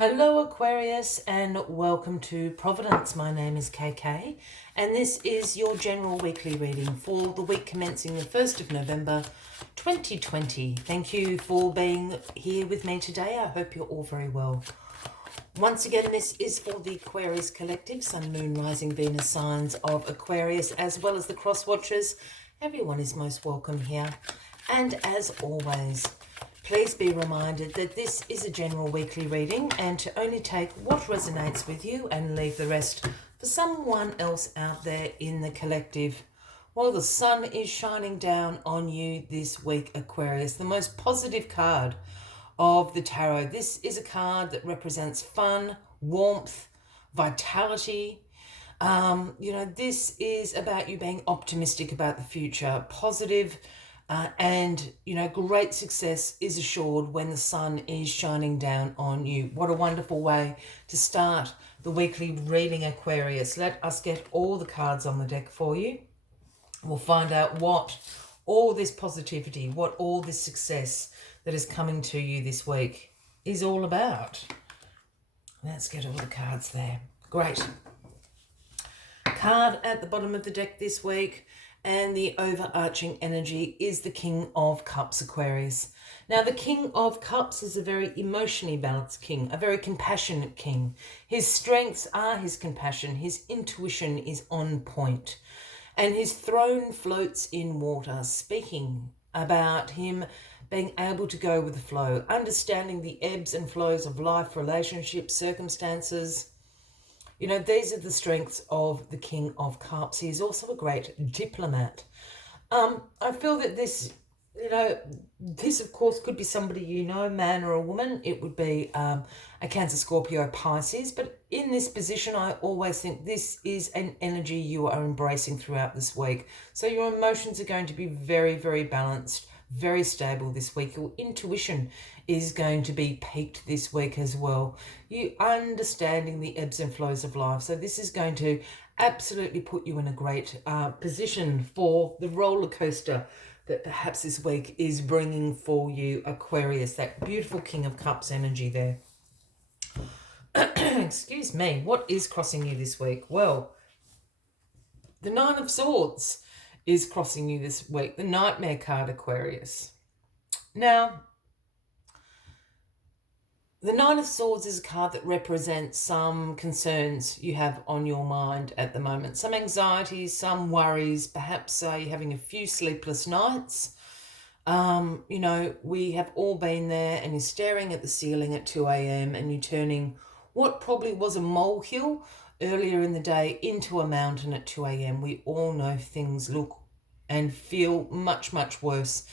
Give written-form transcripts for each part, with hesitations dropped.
Hello Aquarius and welcome to Providence. My name is KK and this is your general weekly reading for the week commencing the 1st of November 2020. Thank you for being here with me today. I hope you're all very well. Once again, this is for the Aquarius Collective, Sun, Moon, Rising, Venus signs of Aquarius, as well as the cross watchers. Everyone is most welcome here. And as always, please be reminded that this is a general weekly reading and to only take what resonates with you and leave the rest for someone else out there in the collective. Well, the sun is shining down on you this week, Aquarius, the most positive card of the tarot. This is a card that fun, warmth, vitality. This is about you being optimistic about the future, positive. Great success is assured when the sun is shining down on you. What a wonderful way to start the weekly reading, Aquarius. Let us get all the cards on the deck for you. We'll find out what all this positivity, what all this success that is coming to you this week is all about. Let's get all the cards there. Great. Card at the bottom of the deck this week, and the overarching energy is the King of Cups, Aquarius. Now, the King of Cups is a very emotionally balanced king, a very compassionate king. His strengths are his compassion. His intuition is on point. And his throne floats in water, speaking about him being able to go with the flow, understanding the ebbs and flows of life, relationships, circumstances. These are the strengths of the King of Cups. He is also a great diplomat. I feel that this of course could be somebody man or a woman. It would be a Cancer, Scorpio, Pisces. But in this position, I always think this is an energy you are embracing throughout this week. So your emotions are going to be very, very balanced, very stable this week. Your intuition is going to be peaked this week as well. You understanding the ebbs and flows of life. So this is going to absolutely put you in a great position for the roller coaster that perhaps this week is bringing for you, Aquarius. That beautiful King of Cups energy there. Excuse me. What is crossing you this week? Well, the Nine of Swords is crossing you this week. The Nightmare card, Aquarius. Now, the Nine of Swords is a card that represents some concerns you have on your mind at the moment. Some anxieties, some worries, perhaps you're having a few sleepless nights. We have all been there, and you're staring at the ceiling at 2 a.m. and you're turning what probably was a molehill earlier in the day into a mountain at 2 a.m. We all know things look and feel much, much worse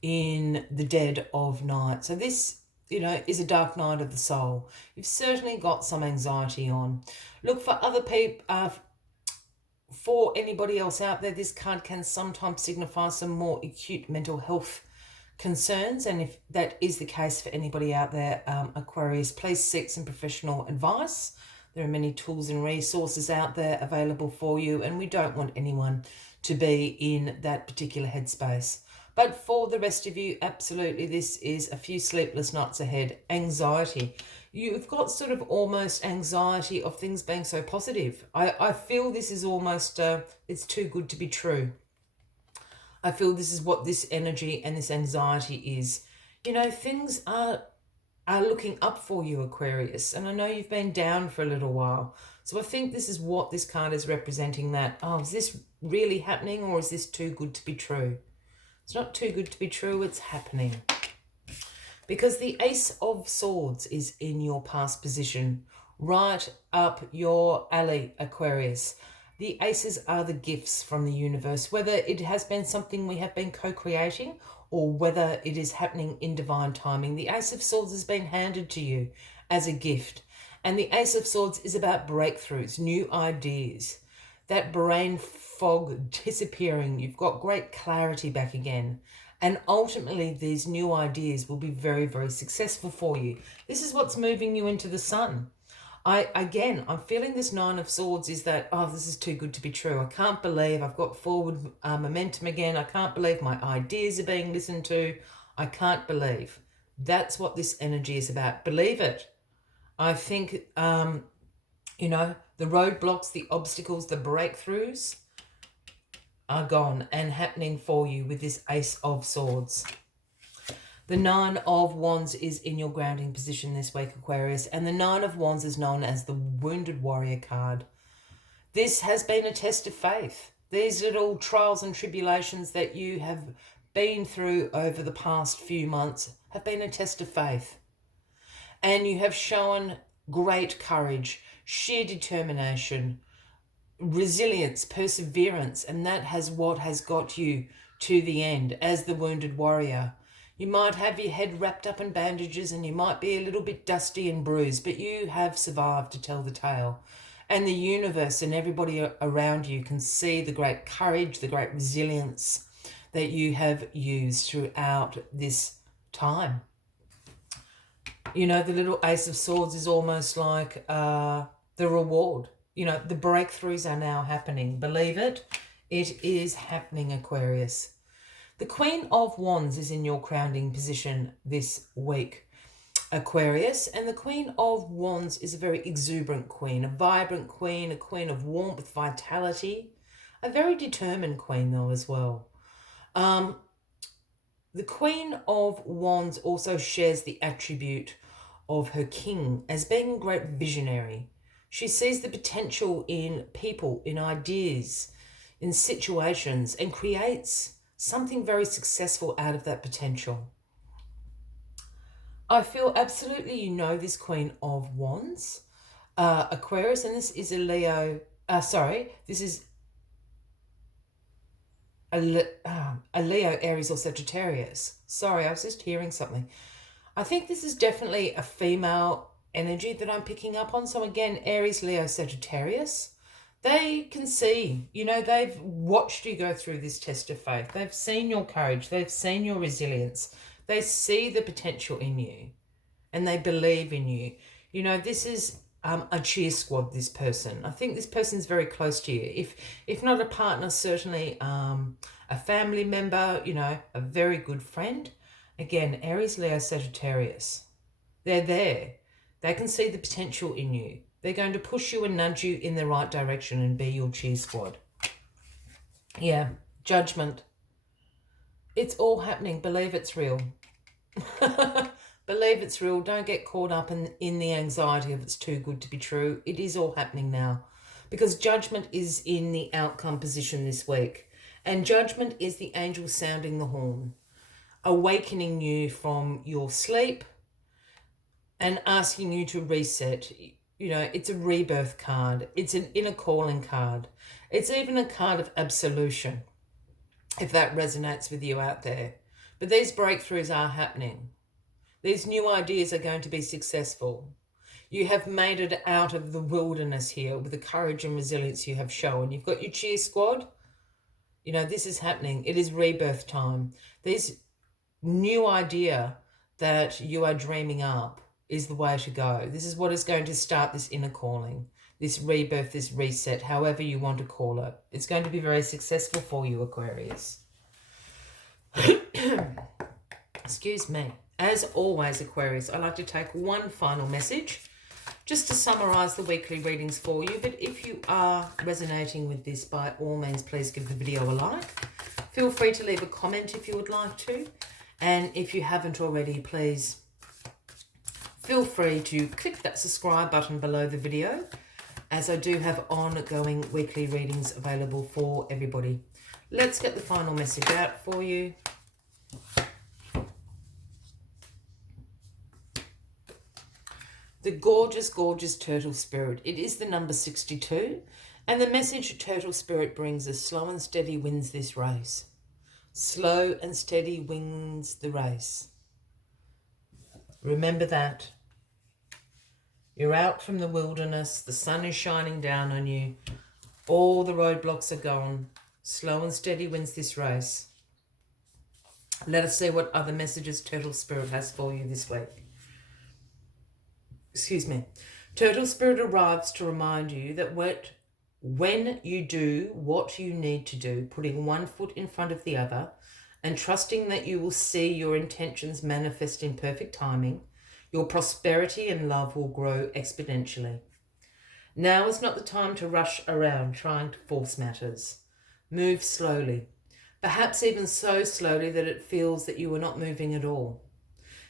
in the dead of night. So this is a dark night of the soul. You've certainly got some anxiety on. Look, for other people, for anybody else out there, this card can sometimes signify some more acute mental health concerns. And if that is the case for anybody out there, Aquarius, please seek some professional advice. There are many tools and resources out there available for you, and we don't want anyone to be in that particular headspace. But for the rest of you, absolutely, this is a few sleepless nights ahead. Anxiety. You've got sort of almost anxiety of things being so positive. I feel this is almost, it's too good to be true. I feel this is what this energy and this anxiety is. Things are looking up for you, Aquarius. And I know you've been down for a little while. So I think this is what this card is representing, that, is this really happening, or is this too good to be true? It's not too good to be true, it's happening. Because the Ace of Swords is in your past position, right up your alley, Aquarius. The aces are the gifts from the universe, whether it has been something we have been co-creating or whether it is happening in divine timing. The Ace of Swords has been handed to you as a gift. And the Ace of Swords is about breakthroughs, new ideas, that brain fog disappearing. You've got great clarity back again. And ultimately, these new ideas will be very, very successful for you. This is what's moving you into the sun. I'm feeling this Nine of Swords is that, this is too good to be true. I can't believe I've got forward momentum again. I can't believe my ideas are being listened to. I can't believe. That's what this energy is about. Believe it. I think, you know, the roadblocks, the obstacles, the breakthroughs are gone and happening for you with this Ace of Swords. The Nine of Wands is in your grounding position this week, Aquarius, and the Nine of Wands is known as the Wounded Warrior card. This has been a test of faith. These little trials and tribulations that you have been through over the past few months have been a test of faith. And you have shown great courage, sheer determination, resilience, perseverance, and that has what has got you to the end as the Wounded Warrior. You might have your head wrapped up in bandages and you might be a little bit dusty and bruised, but you have survived to tell the tale. And the universe and everybody around you can see the great courage, the great resilience that you have used throughout this time. You know, the little Ace of Swords is almost like the reward. You know, the breakthroughs are now happening. Believe it, it is happening, Aquarius. The Queen of Wands is in your grounding position this week, Aquarius, and the Queen of Wands is a very exuberant queen, a vibrant queen, a queen of warmth, vitality, a very determined queen though as well. The Queen of Wands also shares the attribute of her king as being a great visionary. She sees the potential in people, in ideas, in situations, and creates something very successful out of that potential. I feel absolutely you know this Queen of Wands, Aquarius, and this is a Leo, this is a Leo, Aries or Sagittarius. Sorry, I was just hearing something. I think this is definitely a female energy that I'm picking up on. So again, Aries, Leo, Sagittarius. They can see, you know, they've watched you go through this test of faith. They've seen your courage. They've seen your resilience. They see the potential in you and they believe in you. You know, this is a cheer squad, this person. I think this person's very close to you. If not a partner, certainly a family member, you know, a very good friend. Again, Aries, Leo, Sagittarius. They're there. They can see the potential in you. They're going to push you and nudge you in the right direction and be your cheer squad. Yeah, Judgment. It's all happening. Believe it's real. Believe it's real. Don't get caught up in the anxiety of it's too good to be true. It is all happening now. Because Judgment is in the outcome position this week. And Judgment is the angel sounding the horn, awakening you from your sleep and asking you to reset. You know, it's a rebirth card. It's an inner calling card. It's even a card of absolution, if that resonates with you out there. But these breakthroughs are happening. These new ideas are going to be successful. You have made it out of the wilderness here with the courage and resilience you have shown. You've got your cheer squad. You know, this is happening. It is rebirth time. This new idea that you are dreaming up is the way to go. This is what is going to start this inner calling, this rebirth, this reset, however you want to call it. It's going to be very successful for you, Aquarius. Excuse me. As always, Aquarius, I like to take one final message just to summarize the weekly readings for you. But if you are resonating with this, by all means, please give the video a like. Feel free to leave a comment if you would like to. And if you haven't already, please feel free to click that subscribe button below the video, as I do have ongoing weekly readings available for everybody. Let's get the final message out for you. The gorgeous, gorgeous Turtle Spirit. It is the number 62. And the message Turtle Spirit brings is slow and steady wins this race. Slow and steady wins the race. Remember that. You're out from the wilderness. The sun is shining down on you. All the roadblocks are gone. Slow and steady wins this race. Let us see what other messages Turtle Spirit has for you this week. Excuse me. Turtle Spirit arrives to remind you that when you do what you need to do, putting one foot in front of the other and trusting that you will see your intentions manifest in perfect timing, Your prosperity and love will grow exponentially. Now is not the time to rush around trying to force matters. Move slowly, perhaps even so slowly that it feels that you are not moving at all.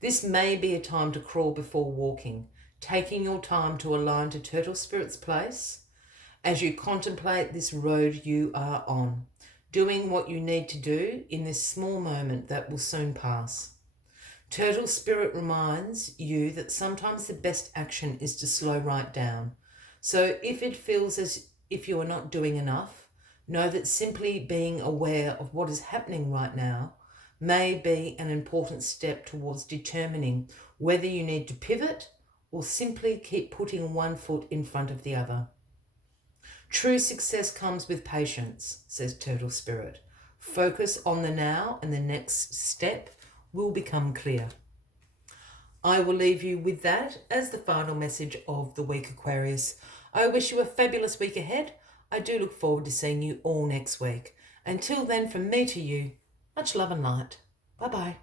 This may be a time to crawl before walking, taking your time to align to Turtle Spirit's place as you contemplate this road you are on, doing what you need to do in this small moment that will soon pass. Turtle Spirit reminds you that sometimes the best action is to slow right down. So if it feels as if you are not doing enough, know that simply being aware of what is happening right now may be an important step towards determining whether you need to pivot or simply keep putting one foot in front of the other. True success comes with patience, says Turtle Spirit. Focus on the now and the next step will become clear. I will leave you with that as the final message of the week, Aquarius. I wish you a fabulous week ahead. I do look forward to seeing you all next week. Until then, from me to you, much love and light. Bye-bye.